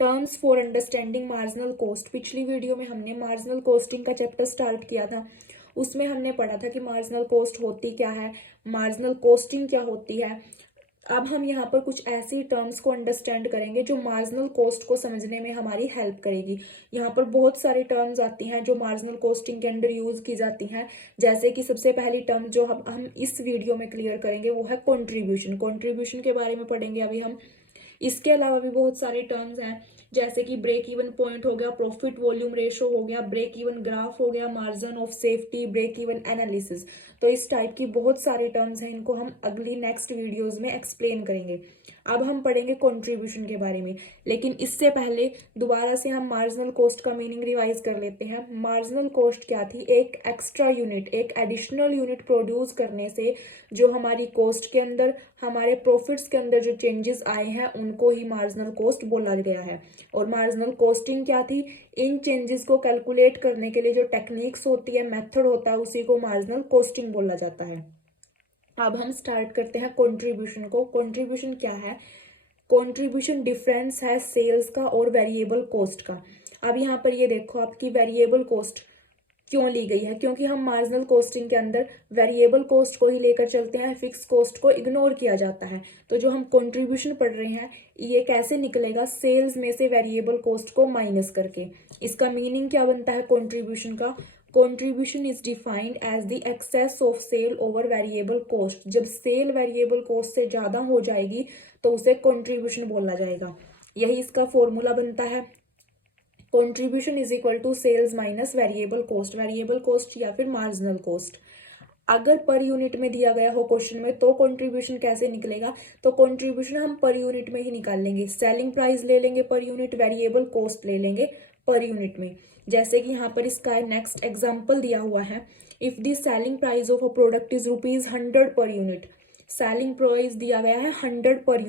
Terms for understanding marginal cost. पिछली video में हमने मार्जिनल कोस्टिंग का चैप्टर स्टार्ट किया था, उसमें हमने पढ़ा था कि मार्जिनल कोस्ट होती क्या है, मार्जिनल कोस्टिंग क्या होती है। अब हम यहाँ पर कुछ ऐसी टर्म्स को अंडरस्टैंड करेंगे जो मार्जिनल कोस्ट को समझने में हमारी हेल्प करेगी। यहाँ पर बहुत सारी टर्म्स आती हैं जो मार्जिनल कोस्टिंग के अंडर यूज की जाती हैं। जैसे कि सबसे पहली टर्म जो हम इस वीडियो में क्लियर करेंगे वो है कंट्रीब्यूशन। कंट्रीब्यूशन के बारे में पढ़ेंगे अभी हम। इसके अलावा भी बहुत सारे टर्म्स हैं, जैसे कि ब्रेक इवन पॉइंट हो गया, प्रॉफिट वॉल्यूम रेशो हो गया, ब्रेक इवन ग्राफ हो गया, margin of safety, break even analysis. तो इस टाइप की बहुत सारे टर्म्स हैं, इनको हम अगली नेक्स्ट वीडियोस में एक्सप्लेन करेंगे। अब हम पढ़ेंगे कंट्रीब्यूशन के बारे में, लेकिन इससे पहले दोबारा से हम मार्जिनल कॉस्ट का मीनिंग रिवाइज कर लेते हैं। मार्जिनल कॉस्ट क्या थी? एक एक्स्ट्रा यूनिट, एक एडिशनल यूनिट प्रोड्यूस करने से जो हमारी कॉस्ट के अंदर, हमारे प्रॉफिट्स के अंदर जो चेंजेस आए हैं उनको ही मार्जिनल कॉस्ट बोला गया है। और मार्जिनल कॉस्टिंग क्या थी? इन चेंजेस को कैलकुलेट करने के लिए जो टेक्निक्स होती है, मेथड होता है, उसी को मार्जिनल कॉस्टिंग बोला जाता है। अब हम स्टार्ट करते हैं कंट्रीब्यूशन को। कंट्रीब्यूशन क्या है? कंट्रीब्यूशन डिफरेंस है सेल्स का और वेरिएबल कॉस्ट का। अब यहाँ पर ये देखो, आपकी वेरिएबल कॉस्ट क्यों ली गई है? क्योंकि हम मार्जिनल कॉस्टिंग के अंदर वेरिएबल कॉस्ट को ही लेकर चलते हैं, फिक्स कॉस्ट को इग्नोर किया जाता है। तो जो हम कंट्रीब्यूशन पढ़ रहे हैं ये कैसे निकलेगा? सेल्स में से वेरिएबल कॉस्ट को माइनस करके। इसका मीनिंग क्या बनता है कंट्रीब्यूशन का? Contribution is defined as the excess of sale over variable cost. जब सेल वेरिएबल कॉस्ट से ज्यादा हो जाएगी तो उसे कंट्रीब्यूशन बोला जाएगा। यही इसका फॉर्मूला बनता है, contribution is equal to sales minus variable cost, variable cost या फिर मार्जिनल कॉस्ट। अगर पर यूनिट में दिया गया हो क्वेश्चन में तो कंट्रीब्यूशन कैसे निकलेगा? तो कंट्रीब्यूशन हम पर यूनिट में ही निकाल लेंगे। सेलिंग प्राइस ले लेंगे पर यूनिट, वेरिएबल कॉस्ट ले लेंगे पर यूनिट में। जैसे कि यहाँ पर इसका नेक्स्ट एग्जाम्पल दिया हुआ है, if the selling price of a product is ₹100 per unit. Selling price दिया गया है 100 पर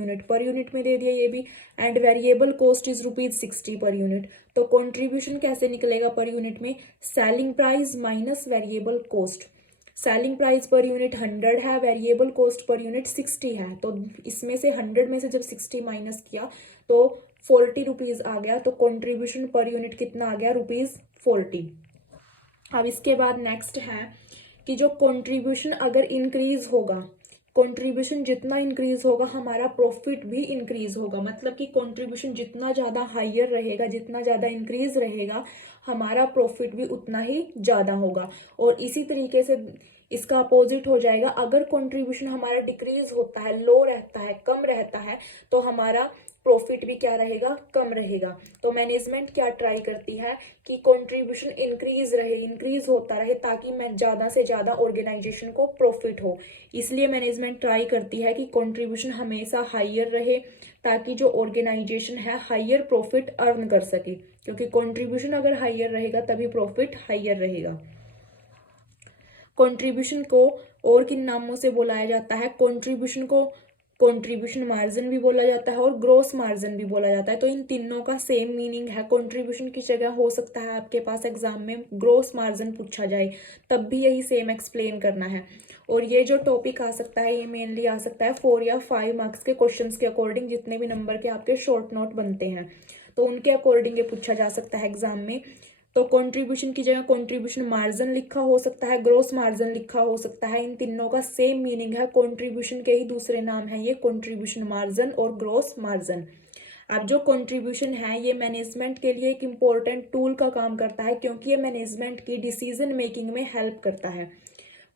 यूनिट में दे दिया ये भी, and variable cost is ₹60 per unit. तो कंट्रीब्यूशन कैसे निकलेगा पर यूनिट में? Selling price minus variable cost. Selling price per unit 100 है, वेरिएबल कॉस्ट पर यूनिट 60 है, तो इसमें से 100 में से जब 60 माइनस किया तो 40 रुपीज आ गया। तो कंट्रीब्यूशन पर यूनिट कितना आ गया? ₹40। अब इसके बाद नेक्स्ट है कि जो कंट्रीब्यूशन अगर इंक्रीज होगा, कंट्रीब्यूशन जितना इंक्रीज होगा हमारा प्रॉफिट भी इंक्रीज होगा। मतलब कि कंट्रीब्यूशन जितना ज़्यादा हायर रहेगा, जितना ज़्यादा इंक्रीज रहेगा, हमारा प्रॉफिट भी उतना ही ज़्यादा होगा। और इसी तरीके से इसका अपोजिट हो जाएगा, अगर कंट्रीब्यूशन हमारा डिक्रीज होता है, लो रहता है, कम रहता है, तो हमारा प्रॉफिट भी क्या रहेगा? कम रहेगा। तो मैनेजमेंट क्या ट्राई करती है कि कंट्रीब्यूशन इंक्रीज रहे, इंक्रीज होता रहे, ताकि मैं ज़्यादा से ज़्यादा ऑर्गेनाइजेशन को प्रॉफिट हो। इसलिए मैनेजमेंट ट्राई करती है कि कंट्रीब्यूशन हमेशा हायर रहे, ताकि जो ऑर्गेनाइजेशन है हायर प्रॉफिट अर्न कर सके, क्योंकि कंट्रीब्यूशन अगर हायर रहेगा तभी प्रॉफिट हायर रहेगा। कंट्रीब्यूशन को और किन नामों से बुलाया जाता है? कंट्रीब्यूशन को कंट्रीब्यूशन मार्जिन भी बोला जाता है और ग्रोस मार्जिन भी बोला जाता है। तो इन तीनों का सेम मीनिंग है। कंट्रीब्यूशन की जगह हो सकता है आपके पास एग्जाम में ग्रोस मार्जिन पूछा जाए, तब भी यही सेम एक्सप्लेन करना है। और ये जो टॉपिक आ सकता है ये मेनली आ सकता है 4 या 5 मार्क्स के क्वेश्चंस के अकॉर्डिंग, जितने भी नंबर के आपके शॉर्ट नोट बनते हैं तो उनके अकॉर्डिंग ये पूछा जा सकता है एग्जाम में। तो कंट्रीब्यूशन की जगह कंट्रीब्यूशन मार्जिन लिखा हो सकता है, ग्रोस मार्जिन लिखा हो सकता है। इन तीनों का सेम मीनिंग है, कंट्रीब्यूशन के ही दूसरे नाम है ये, कंट्रीब्यूशन मार्जिन और ग्रोस मार्जिन। अब जो कंट्रीब्यूशन है ये मैनेजमेंट के लिए एक इम्पोर्टेंट टूल का काम करता है, क्योंकि ये मैनेजमेंट की डिसीजन मेकिंग में हेल्प करता है।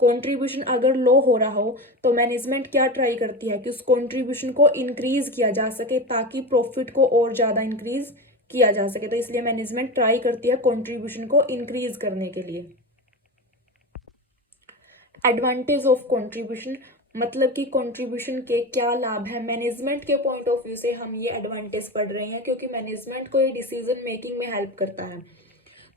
कंट्रीब्यूशन अगर लो हो रहा हो तो मैनेजमेंट क्या ट्राई करती है कि उस कंट्रीब्यूशन को इंक्रीज किया जा सके, ताकि प्रॉफिट को और ज़्यादा इंक्रीज किया जा सके। तो इसलिए मैनेजमेंट ट्राई करती है कंट्रीब्यूशन को इंक्रीज करने के लिए। एडवांटेज ऑफ कंट्रीब्यूशन, मतलब कि कंट्रीब्यूशन के क्या लाभ है मैनेजमेंट के पॉइंट ऑफ व्यू से हम ये एडवांटेज पढ़ रहे हैं, क्योंकि मैनेजमेंट को ये डिसीजन मेकिंग में हेल्प करता है।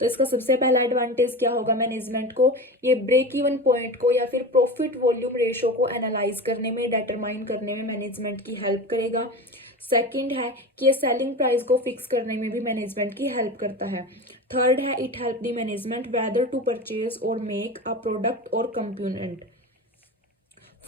तो इसका सबसे पहला एडवांटेज क्या होगा मैनेजमेंट को? ये ब्रेक इवन पॉइंट को या फिर प्रॉफिट वॉल्यूम रेशो को एनालाइज करने में, डिटरमाइन करने में मैनेजमेंट की हेल्प करेगा। सेकंड है कि ये सेलिंग प्राइस को फिक्स करने में भी मैनेजमेंट की हेल्प करता है। थर्ड है it help the management whether to purchase और मेक अ प्रोडक्ट और component.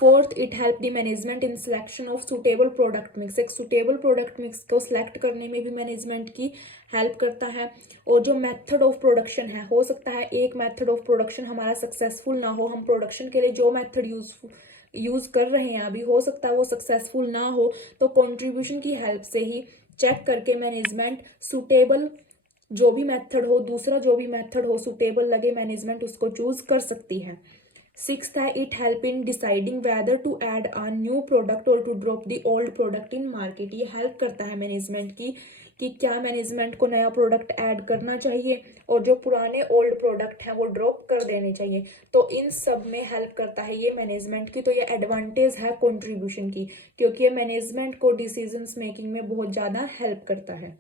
Fourth, it help the management in selection of suitable product mix. एक सुटेबल प्रोडक्ट मिक्स को सिलेक्ट करने में भी मैनेजमेंट की हेल्प करता है। और जो मेथड ऑफ प्रोडक्शन है, हो सकता है एक मेथड ऑफ प्रोडक्शन हमारा सक्सेसफुल ना हो, हम प्रोडक्शन के लिए जो मेथड यूज कर रहे हैं अभी, हो सकता है वो सक्सेसफुल ना हो, तो कंट्रीब्यूशन की हेल्प से ही चेक करके मैनेजमेंट सुटेबल जो भी मेथड हो, दूसरा जो भी मेथड हो सुटेबल लगे, मैनेजमेंट उसको चूज कर सकती है। सिक्स्थ है, it help in deciding whether to add a new product और to drop the old product in market. ये हेल्प करता है मैनेजमेंट की कि क्या मैनेजमेंट को नया प्रोडक्ट ऐड करना चाहिए और जो पुराने ओल्ड प्रोडक्ट हैं वो ड्रॉप कर देने चाहिए। तो इन सब में हेल्प करता है ये मैनेजमेंट की। तो ये एडवांटेज है कंट्रीब्यूशन की, क्योंकि ये मैनेजमेंट को डिसीजंस मेकिंग में बहुत ज़्यादा हेल्प करता है।